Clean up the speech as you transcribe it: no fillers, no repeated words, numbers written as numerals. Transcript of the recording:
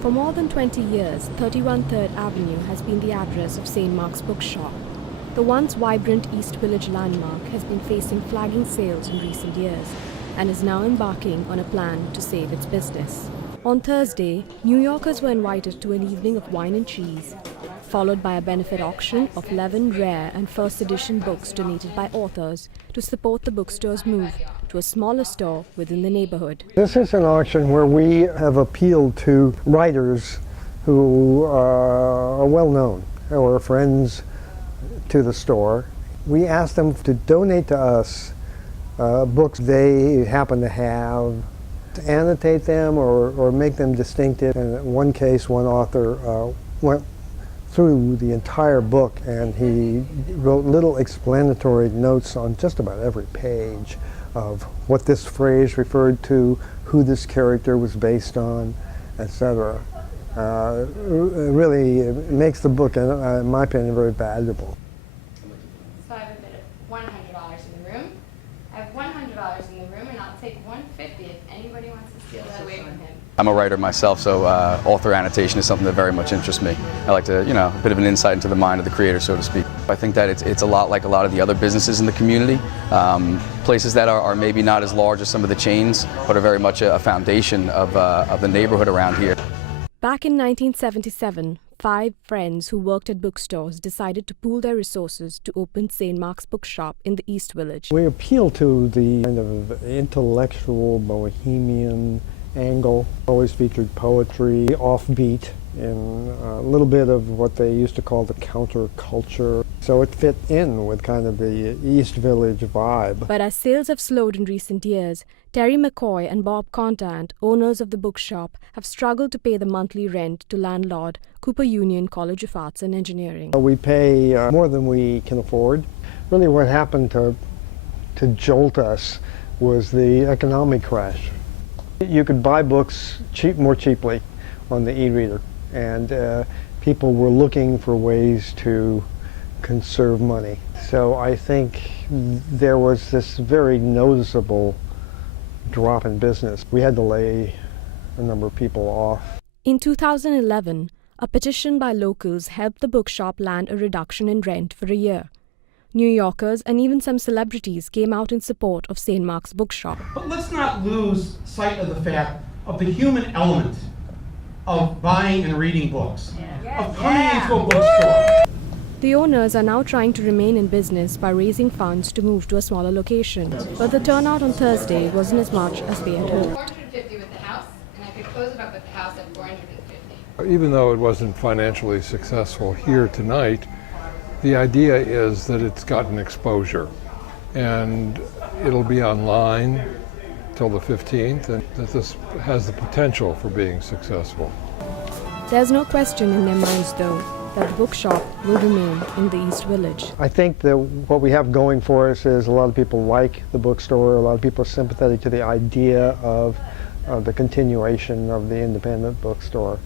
For more than 20 years, 31 3rd Avenue has been the address of St. Mark's Bookshop. The once vibrant East Village landmark has been facing flagging sales in recent years and is now embarking on a plan to save its business. On Thursday, New Yorkers were invited to an evening of wine and cheese, followed by a benefit auction of 11 rare and first edition books donated by authors to support the bookstore's move to a smaller store within the neighborhood. This is an auction where we have appealed to writers who are well known, who are friends to the store. We asked them to donate to us books they happen to have, to annotate them or make them distinctive. And in one case, one author went through the entire book and he wrote little explanatory notes on just about every page of what this phrase referred to, who this character was based on, etc. Really makes the book, in my opinion, very valuable. So I have a bid of $100 in the room. I have $100 in the room, and I'll take $150 if anybody wants to steal that away from him. I'm a writer myself, so author annotation is something that very much interests me. I like to, a bit of an insight into the mind of the creator, so to speak. I think that it's a lot like a lot of the other businesses in the community. Places that are maybe not as large as some of the chains, but are very much a foundation of the neighborhood around here. Back in 1977, 5 friends who worked at bookstores decided to pool their resources to open St. Mark's Bookshop in the East Village. We appeal to the kind of intellectual, bohemian angle. Always featured poetry, offbeat, and a little bit of what they used to call the counterculture. So it fit in with kind of the East Village vibe. But as sales have slowed in recent years, Terry McCoy and Bob Contant, owners of the bookshop, have struggled to pay the monthly rent to landlord Cooper Union College of Arts and Engineering. We pay more than we can afford. Really what happened to jolt us was the economic crash. You could buy books more cheaply on the e-reader, and people were looking for ways to conserve money. So I think there was this very noticeable drop in business. We had to lay a number of people off. In 2011, a petition by locals helped the bookshop land a reduction in rent for a year. New Yorkers and even some celebrities came out in support of St. Mark's Bookshop. But let's not lose sight of the fact of the human element of buying and reading books, of coming into a bookstore. The owners are now trying to remain in business by raising funds to move to a smaller location. But the turnout on Thursday wasn't as much as they had hoped. 450 with the house, and I could close it up with the house at 450. Even though it wasn't financially successful here tonight, the idea is that it's gotten exposure, and it'll be online till the 15th, and that this has the potential for being successful. There's no question in their minds, though, that the bookshop will remain in the East Village. I think that what we have going for us is a lot of people like the bookstore, a lot of people are sympathetic to the idea of the continuation of the independent bookstore.